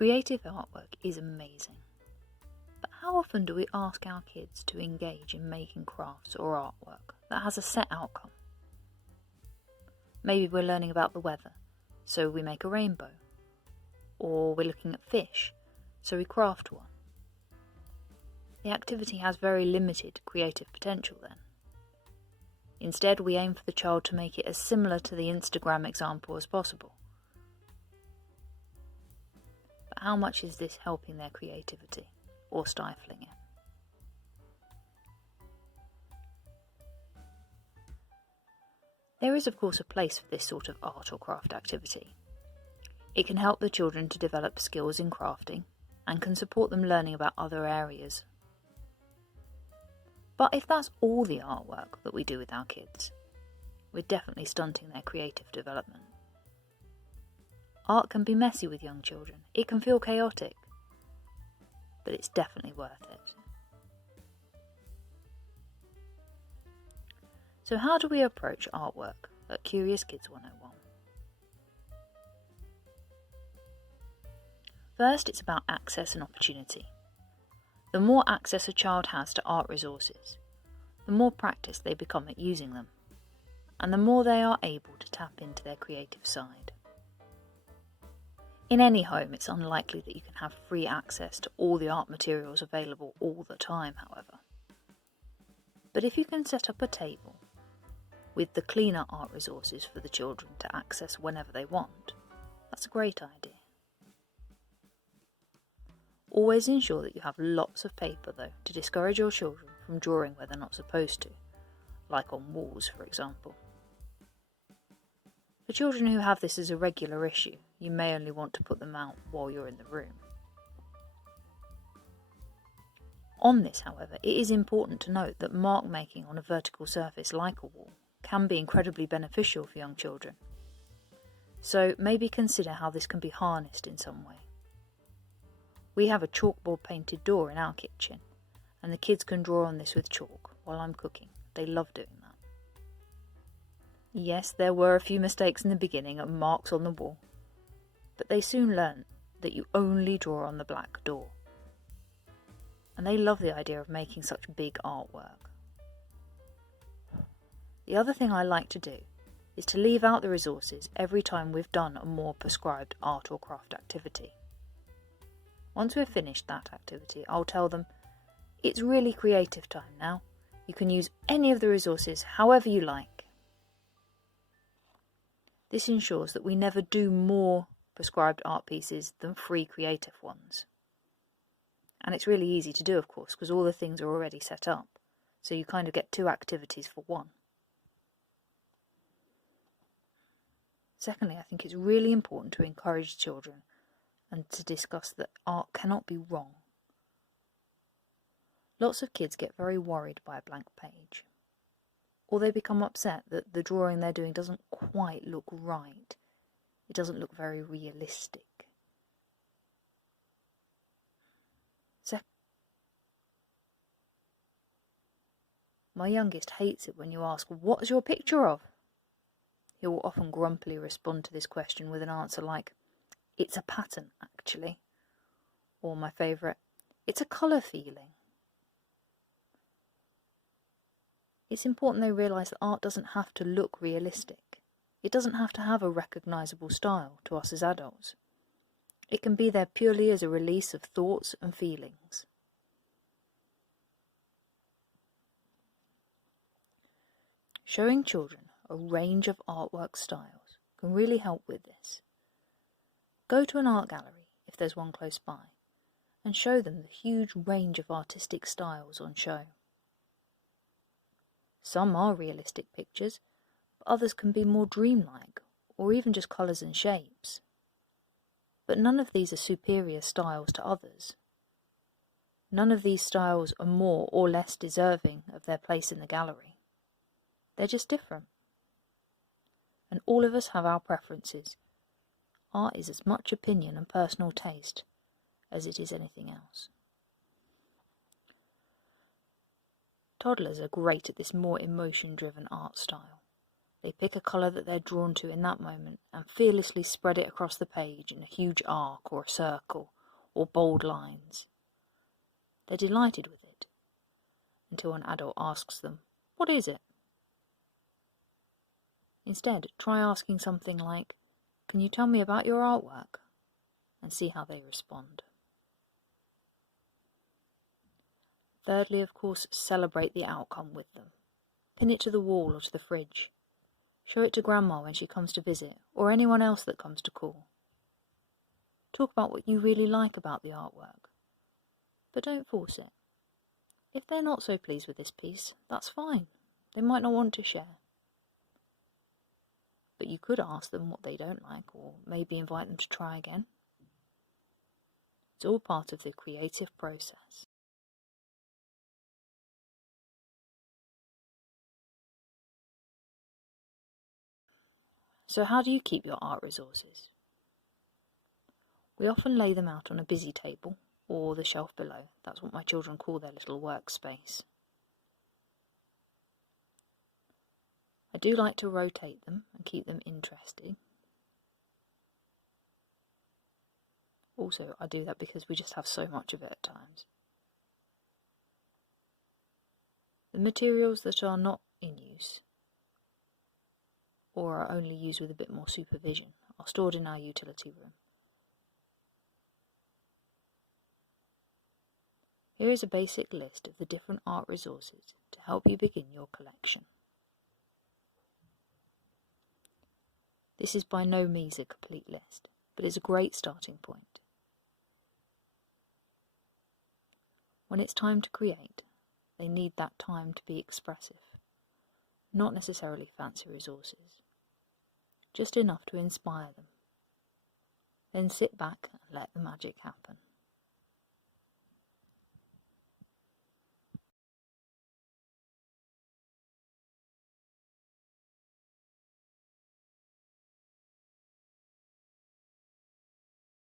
Creative artwork is amazing, but how often do we ask our kids to engage in making crafts or artwork that has a set outcome? Maybe we're learning about the weather, so we make a rainbow, or we're looking at fish, so we craft one. The activity has very limited creative potential then. Instead, we aim for the child to make it as similar to the Instagram example as possible. But how much is this helping their creativity or stifling it? There is of course a place for this sort of art or craft activity. It can help the children to develop skills in crafting and can support them learning about other areas. But if that's all the artwork that we do with our kids, we're definitely stunting their creative development. Art can be messy with young children. It can feel chaotic, but it's definitely worth it. So how do we approach artwork at Curious Kids 101? First, it's about access and opportunity. The more access a child has to art resources, the more practice they become at using them, and the more they are able to tap into their creative side. In any home, it's unlikely that you can have free access to all the art materials available all the time, however. But if you can set up a table with the cleaner art resources for the children to access whenever they want, that's a great idea. Always ensure that you have lots of paper though, to discourage your children from drawing where they're not supposed to, like on walls for example. For children who have this as a regular issue, you may only want to put them out while you're in the room. On this, however, it is important to note that mark making on a vertical surface like a wall can be incredibly beneficial for young children. So maybe consider how this can be harnessed in some way. We have a chalkboard painted door in our kitchen, and the kids can draw on this with chalk while I'm cooking. They love doing that. Yes, there were a few mistakes in the beginning and marks on the wall, but they soon learned that you only draw on the black door. And they love the idea of making such big artwork. The other thing I like to do is to leave out the resources every time we've done a more prescribed art or craft activity. Once we've finished that activity, I'll tell them, it's really creative time now. You can use any of the resources however you like. This ensures that we never do more prescribed art pieces than free creative ones. And it's really easy to do, of course, because all the things are already set up. So you kind of get two activities for one. Secondly, I think it's really important to encourage children and to discuss that art cannot be wrong. Lots of kids get very worried by a blank page, or they become upset that the drawing they're doing doesn't quite look right. It doesn't look very realistic. My youngest hates it when you ask, "What's your picture of?" He will often grumpily respond to this question with an answer like, "It's a pattern, actually." Or my favourite, "It's a colour feeling." It's important they realise that art doesn't have to look realistic. It doesn't have to have a recognisable style to us as adults. It can be there purely as a release of thoughts and feelings. Showing children a range of artwork styles can really help with this. Go to an art gallery, if there's one close by, and show them the huge range of artistic styles on show. Some are realistic pictures, but others can be more dreamlike, or even just colours and shapes. But none of these are superior styles to others. None of these styles are more or less deserving of their place in the gallery. They're just different. And all of us have our preferences. Art is as much opinion and personal taste as it is anything else. Toddlers are great at this more emotion-driven art style, They pick a colour that they're drawn to in that moment and fearlessly spread it across the page in a huge arc or a circle or bold lines. They're delighted with it, until an adult asks them, "What is it?" Instead, try asking something like, "Can you tell me about your artwork?" and see how they respond. Thirdly, of course, celebrate the outcome with them. Pin it to the wall or to the fridge. Show it to Grandma when she comes to visit, or anyone else that comes to call. Talk about what you really like about the artwork, but don't force it. If they're not so pleased with this piece, that's fine. They might not want to share. But you could ask them what they don't like, or maybe invite them to try again. It's all part of the creative process. So how do you keep your art resources? We often lay them out on a busy table, or the shelf below. That's what my children call their little workspace. I do like to rotate them and keep them interesting. Also, I do that because we just have so much of it at times. The materials that are not in use, or are only used with a bit more supervision, are stored in our utility room. Here is a basic list of the different art resources to help you begin your collection. This is by no means a complete list, but is a great starting point. When it's time to create, they need that time to be expressive, not necessarily fancy resources, just enough to inspire them. Then sit back and let the magic happen.